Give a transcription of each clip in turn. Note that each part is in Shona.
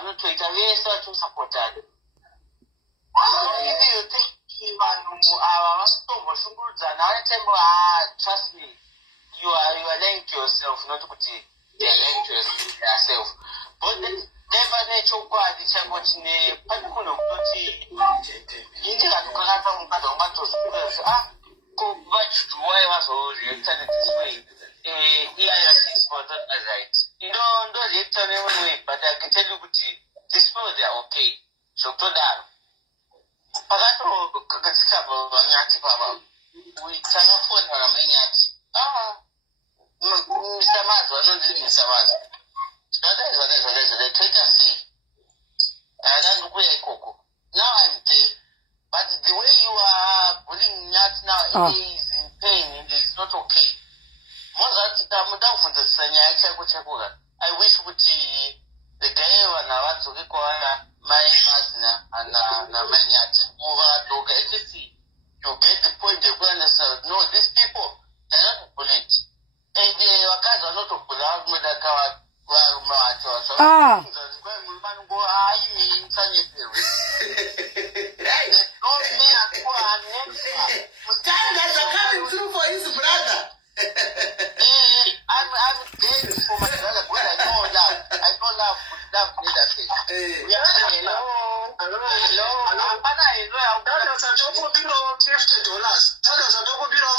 vanotoita vese vachosapotana. Iviyo vanhu ava vanotomboshungurudzana vanotemo trust me, you are lying to yourself, not kuti you are lying to yourself. But never nechokwadi changoti nepatikuno kutoti indikatokakata mukadzi wangatozvikuza kuvajujuwai vazoreacta nedisway EIRC was not right. Ndo reacta neone way, but I can tell you kuti these people they are okay. Zvokutodaro pakatokakasikabo vanyati papa takafona ramanyati misamazi vanonzi misamazi zvadai toita sei andandikuya ikoko. Now I'm there, but the way you are bullying Nyati now is in pain and it's not okay. Mozati muda kufundzisa nyaya chako chakoka. I wish kuti the guy vanavadzoke kwaana mai mazina na Manyati muvadoka at least you get the point you understand. No, these people they're not bullied. And vakazi vanotobhula kumedaka Standards are coming through for his brother. I'm grateful for my brother because I know love leadership.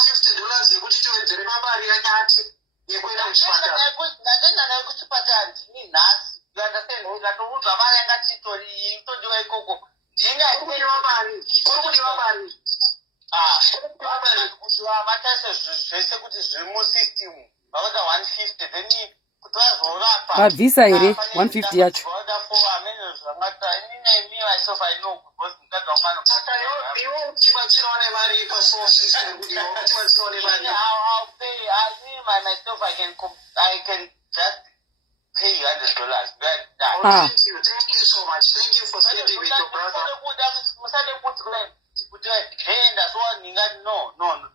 $50 yekuti towedzere mabari yaNyati yekuenda kuchipatara. Ndaenda kuchipatara ndini nhasi. You understand? Ukatoudza mari yangatitori itodiwa ikoko. Kurikudiwa mari. Vataisa zvese kuti zviri musystem vavoda 150 then kuti vazorapa vabvisa here 150 yacho myself I know because mukadzi wamwana iwe utibatsirawo nemari pasource kudiwa utibatsirawo nemari. I'll pay. Myself I can just pay you $100. Thank you so much. Thank you for standing with your brother. No.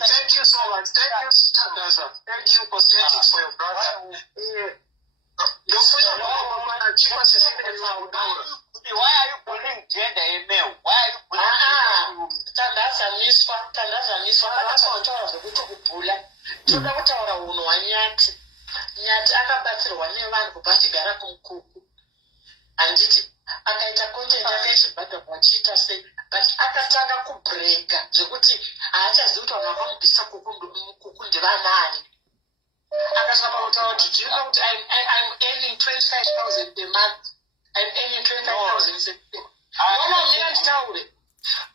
Thank you so much. Thank you, Tandaza. Thank you for standing for your brother. Why are you bullying gender email? Why are you bullying Tandaza miswa vakataura zvekuti kubhula. Toda kutaura unhu waNyati. Nyati akabatsirwa nevanhu kubva achigara kumukuku. Handiti akaita content yake ichibhadharwa achiita sei, but akatanga kubhureka zvekuti haachazivi kuti vanhu vakamubvisa kuku ndevanani. Akasvika pakutaura kuti do you know kuti I'm earning 25,000 per month. I'm earning 25,000 per month. Mira nditaure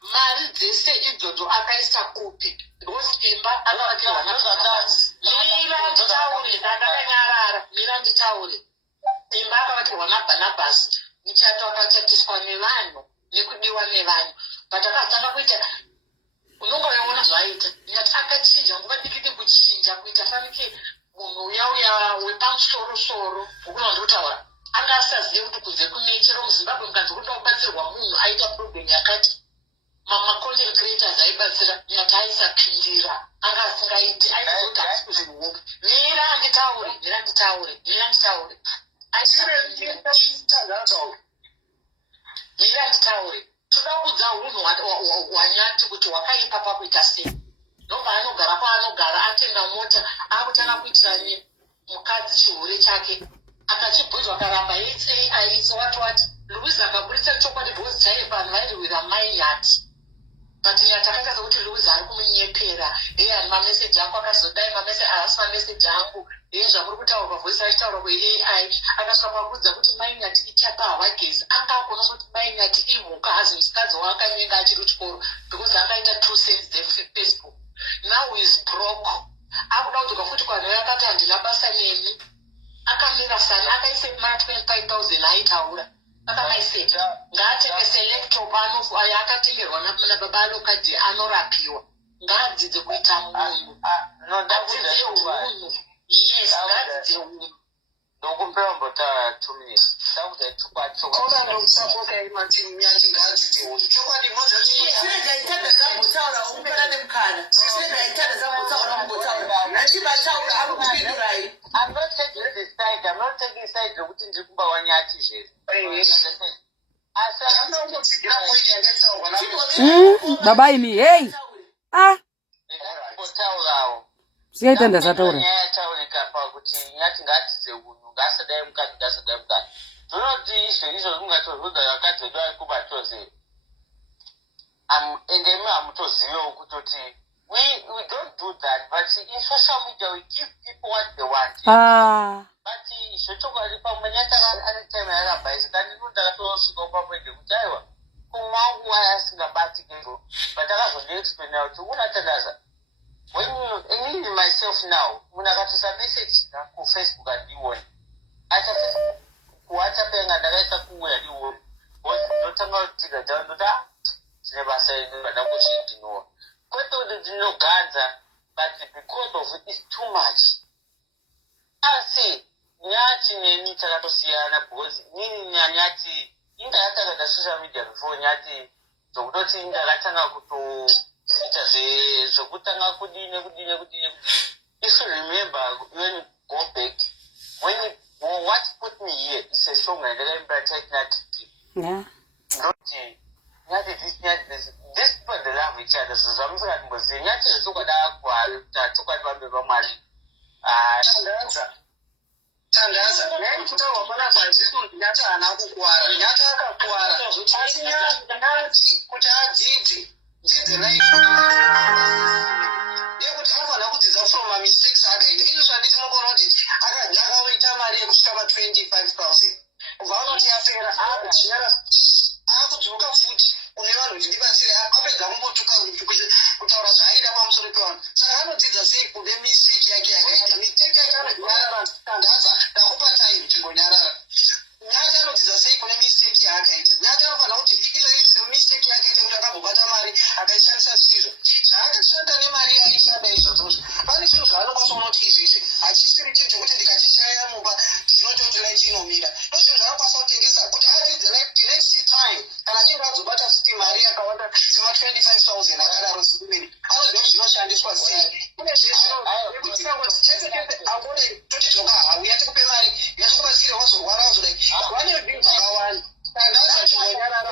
mari dzese idzodzo akaisa kupi because imba akavakirwa naBarnabas. Mira nditaure imba akavakirwa naBarnabas. Muchato akachatiswa nevanhu nekudiwa nevanhu, but akatanga kuita unongoona zvaaita. Nyati akachinja nguva dikiti kuchinja kuita fanike munhu uya wepamusoro-soro ukuna ndikutaura anga asazive kuti kunze kunechero muZimbabwe mukanzi kuda kubatsirwa munhu aita problem yakati content creators aibatsira. Nyati aisapindira anga asingaiti aizoti asi kuzvihope. Mira nditaure Mira nditaure. Toda kudza unhu waNyati kuti wakaipa pakuita sei. Ndomba anogara paanogara atenga mota akutanga kuitira mukadzi chihure chake akachibvunzwa akaramba it's AI it's what Louise akaburitsa chokwadi because chaiye vanhu vairi with amai Nyati. But Nyati akaita sekuti Louise ari kumunyepera. Ani mameseji ako akazodai mameseji haasi mameseji angu. Zvakuri kutaurwa voice achitaura kweAI. Akasvika pakudza kuti mai Nyati ichapa hawagezi. Anga akona kuti mai Nyati imhuka hazi musikadzi waakanyenga achiri kuchikoro because akaita 2 cents Facebook. Now he is broke. Akuda kudzoka futi kwanhu akati handina basa nemi. Akamira sani akaise ma 25,000 aitaura. Akamaiseti ngaatengese laptop akatengerwa nababa alokadhi anorapiwa. Ngaadzidze kuita munhu. Adzidze unhu. Yes, ngadzidze unhu. Ndokumbera mbota 2 minutes. Sauda Kora ndokusapota imati Nyati ngadzidze unhu. Chokwadi moza chii. Senda zambotaura umukana nemukana. Senda zambotaura umbotaura. Nachibataura akupindurai. I'm not taking this side. I'm not taking side zokuti ndiri kumba waNyati zvese. Baba ini, hey. Ah. Botaurawo. Siyaita ndasataura. Nyataurika kuti nyati ngatize unhu ngasadai mukati ngasadai mukati. Zvinoti izvo zvingatozvuda yakadzodwa kubatoze. And then hamutozivewo kutoti we don't do that, but in social media we give people what they want. But zvochokwadi pamwe nyataka ane time yakabhaisa kandi ndakatosvika pamwende kuti aiwa kumwangu asingabatike but akazondiexplainira kuti unatandaza when you myself now munhu akatosa message kufacebook andione acha kuwhatsapp yanga ndakaisa kuuya ndione ndotanga kutika ndota zvine basa ino vada kuzviignore kwete kuti ndinogadza but because of it's too much asi nyati neni takatosiyana because nini nyanyati inga yatanga social media before nyati zokutoti ndakatanga kutoita zvokutanga kudine if you remember when you go back what put me here is a song and then take that nyati this people they love each other so zamsaka ngozi nyati zvokwada kwatokwadi vambe vamwari Tandaza, kutaura pana pazvitu nyati haana kukwara, nyati akakwara, asi nyati kuti adzidze life. Nekuti anofanira kudzidza from my mistakes akaita. Izvo zvanditi munoona kuti akaita mari yekusvika pa25,000. Kubva anoti yapera akudzoka futi kune vanhu kuti ndibatsire apedza kumbotuka kutaura zvaaida pamusoro pevanhu. Saka anodzidza sei kune mistake yake yakaita. Mistake yake anonyarara Tandaza ndakupa time chimbonyarara. Nyati anodzidza sei kune mistake yaakaita. Nyati anofanira kuti izvo mistake yakaita kuti akambobata mari akaishandisa zvisizvo. Zvaakashanda nemari yaishanda izvozvo. Pane zvinhu zvaanokwanisa kuona kuti izvi hachisiri chinhu chokuti ndikachishaya mumba ndinototi light inomira. Ndozvinhu zvaanokwanisa kutengesa kuti adzidze the next time kana achinge azobata futi mari yakawanda sema25,000 akadaro sipemeri. Anoziva kuti zvinoshandiswa sei. Kune zvekuti kangoti chese angode toti dzoka hawi yatikupe mari yatikubatsire wazorwara wazodai. Vane zvinhu zvakawanda. Tandaza chimbonyarara.